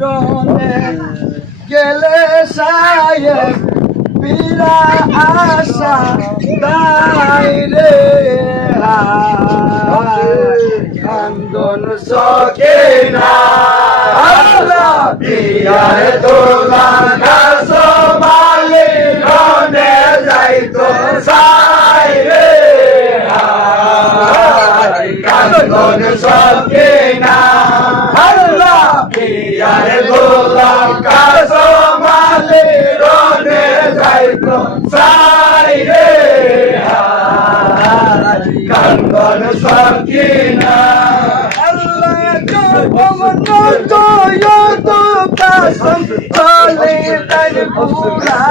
রনে গেলে সাহেব পীরা আশা তাই রে। কান্দন সকে না। দোলান গাছ মালি রনে যাইতো সাই রে কান্দন সকে না আল্লাহ পিয়ার দোলান গাছ মালি রনে যাইতো সাই রে কান্দন সকে না। আল্লাহ তোয় তো কাসম চলে তার পুরা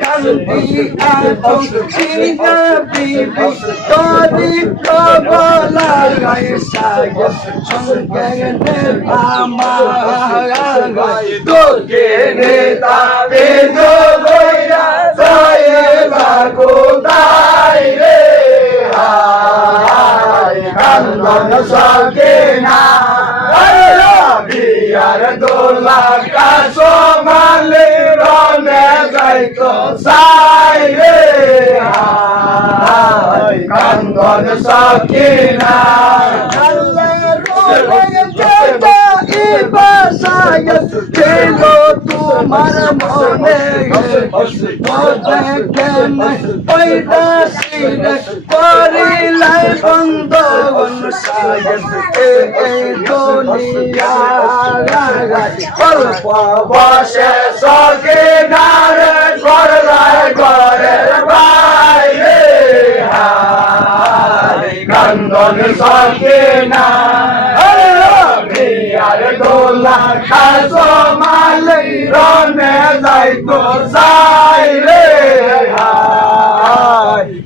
কান্দি আতম সিনা বিবি তোরি প্রবলা গায় সাগ সঙ্গে নে আমার তোকে নে তাবে জো কান্দন সকে না বিয়ার দোলা কাশ মালে রনে যাইতো সাই রে কান্দন আল্লাহ খেলো তোমার মনে দুনিয়া অল্প বসে সগে নারে করলাই ঘরের বাইরে হায় সগে না দোলা খাস মালে রনে যাই তো সাই রে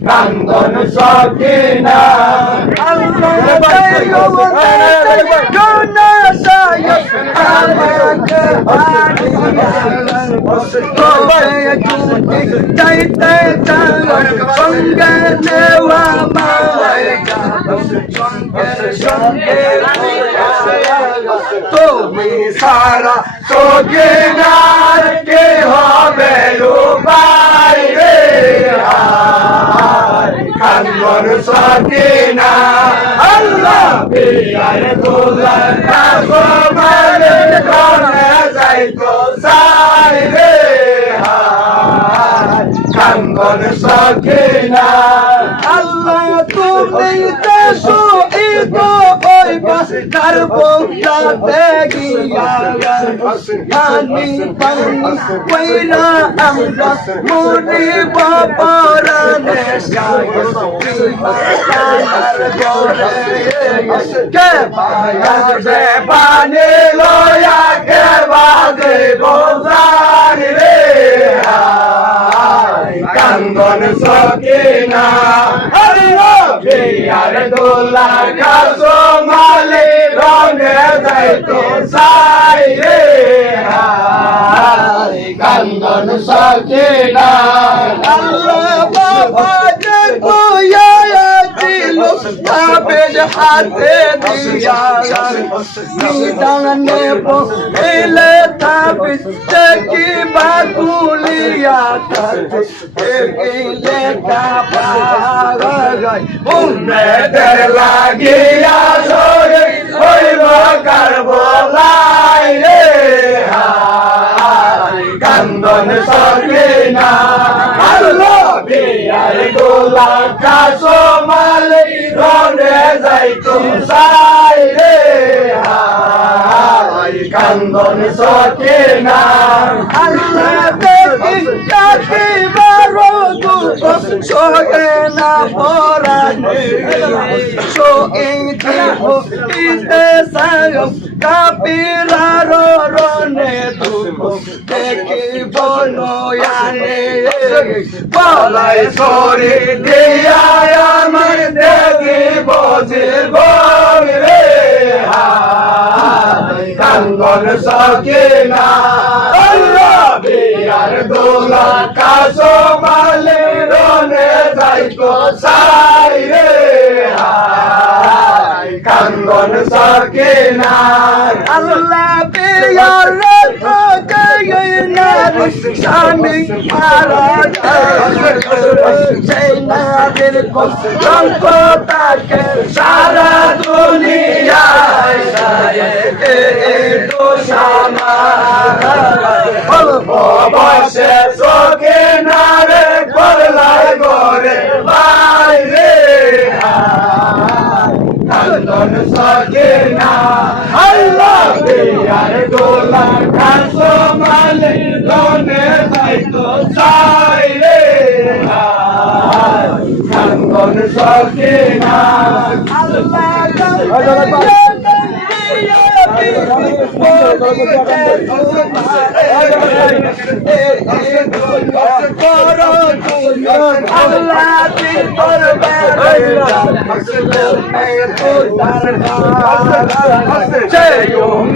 কান্দন সগে না যাইতে সঙ্গে নেওয়া সঙ্গে তুমি সারা সোগে নার কে হবে রূপাই রে? কান্দন সকে না। আল্লাহ বিয়ার দোলার কাগো মালে কোনে যাইতো সাই রে। কান্দন সকে না। আল্লাহ তুমি দেশো ওই বাস তার বোঝাতে গিয়া পানি পানি কইরা আমরা মনে বাবারানে কে বাজে পানি লয়া কে বাজে বোঝানি রে কান্দন সকিনা বিয়ার দোলা গাছ মালে রঙে যাইতো সাই রে। কান্দন সকিনা আল্লাহ বাবা। তাবেজ হাতে দিয়া নিদানে বলে তাবিজ দেখি বাকুলিয়া এলে কাপাগাই উম্মেদের লাগিয়া সরে হইল কারবলাই কান্দন সকে না। আল্লাহ বিয়ার গোলা কাশ মালে রনে যাইতো সাই রে কান্দন সকে না আল্লাহ দেখি কাকে বারো দুঃখ সহে না পরানে সো কাপিরার রনে দুঃখ বনয়ানে পালাই সরে দিয়া আমার বজিব রে। কান্দন সকে না। আল্লাহ বিয়ার দোলা কাশ মালে রনে যাইতো সাই রে। কান্দন সকিনা আল্লাহ বিয়ার তোকে স্বামী মারা যায় নারীর কলঙ্ক তাকে সারা দুনিয়ায় সায়েকে দোষামা বসে সকিনা রে করলাই গরে বাইরে কান্দন সকিনা আল্লাহ বিয়ার দোলা কাসো মালে দনে যাইতো চাইরে কান্দন সকিনা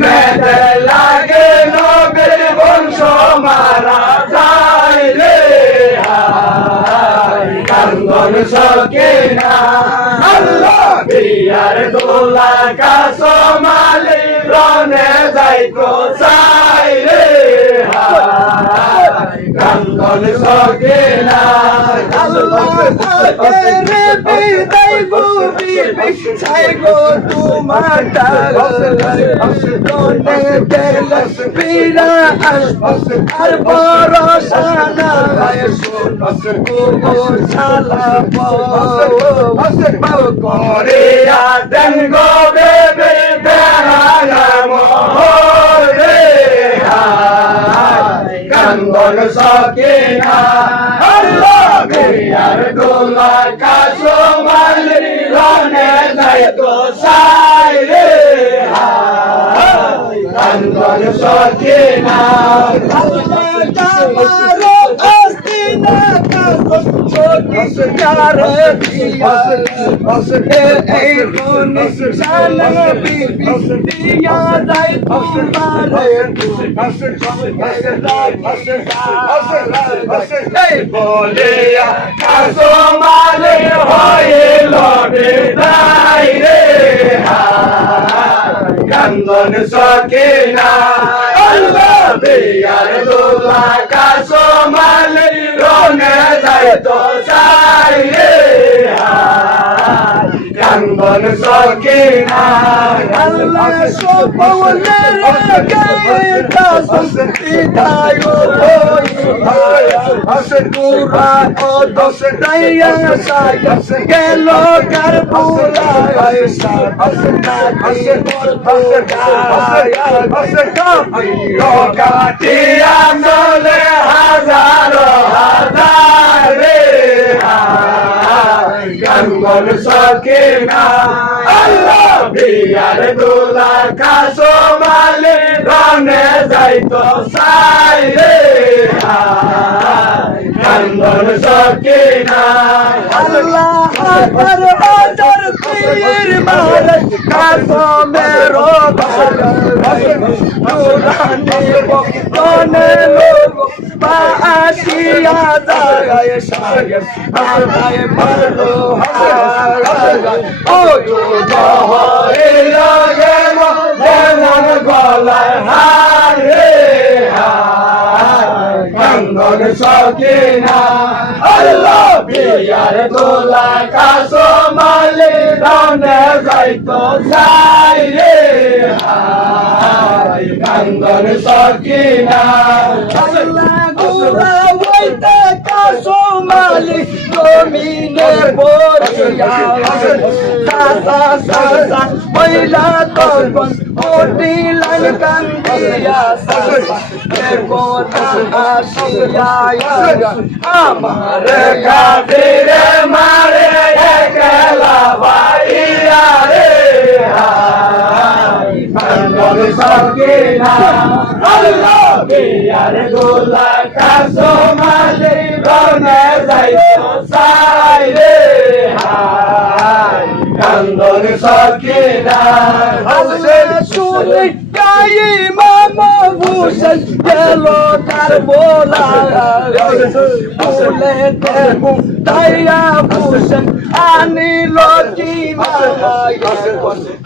মেতে লাগে নবীর বংশ মারা কান্দন সকিনা আল্লাহ বিয়ার দোলা কাস মালি রনে যাইতো চাই রে হায়। কান্দন সকিনা আর ভরসা নাই। করিয়া দেন গো বেবে বেহানা মোহরে হায়। সকে সকিনা আল্লাহ বিয়ার দোলা কাছো মালি রনে যাইতো সাই রে হায়। কান্দন সকিনা এই বলিয়া কাছো মালি হয়ে লড়ে নাই রে হায়। কান্দন সকিনা আল্লাহ বিয়ার দোলা কাছো মালি রনে যাইতো চাই রে হায়। কান্দন সকিনা আল্লাহ সকলের গায়ে কাসম পিতায় পুরা ও দোষ দাইয়া সায়া গেল কার পুরায় সায়া কাটিয়া চলে হাজারো হাজার হায়। কান্দন সকিনা আল্লাহ বিয়ার দোলা কাসো মালে রনে যাইতো সাই রে হায়। কান্দন সকিনা আল্লাহ হাজার হাজার পীর মারে কাসমেরো নুরানি বক্তনে লোক বাসিয়া যায় সায় আয় মারলো ও জহরে লাগে যেমন গলায় হার রে হায়। কান্দন সকিনা আল্লাহ বিয়ার দোলা কাসো মালে রনে যাইতো যাই রে হায়। কান্দন সকিনা। আল্লাহ গুরা হইতে জমিনে কোনা আসিয়া আমার কাফিরে মারে একলা ভাইয়া রে। হায়। কান্দন সকিনা আল্লাহ বিয়ার গোলা কাসো মালে রনে যাইতো সাই রে। কান্দন সকিনা আল্লাহ শুনে গাই মা ভূষণ গেল তার বোলা বলে দেবু তাইয়া ভূষণ আনিল কি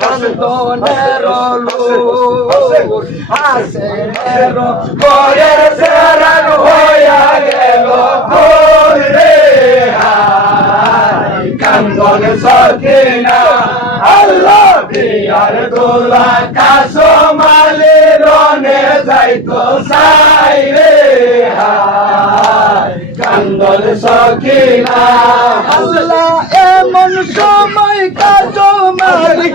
কান্দনের হাসে পরের সেরান হইয়া গেল। ফুল সকিনা আল্লাহ বিয়ার দোলা কাসমালে রনে যাইতো সাই রে কান্দন সকিনা আল্লাহ এমন সময় কাজ মালিক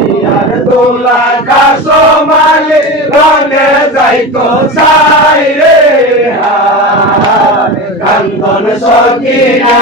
যাইতো সাই রে কান্দন সকিনা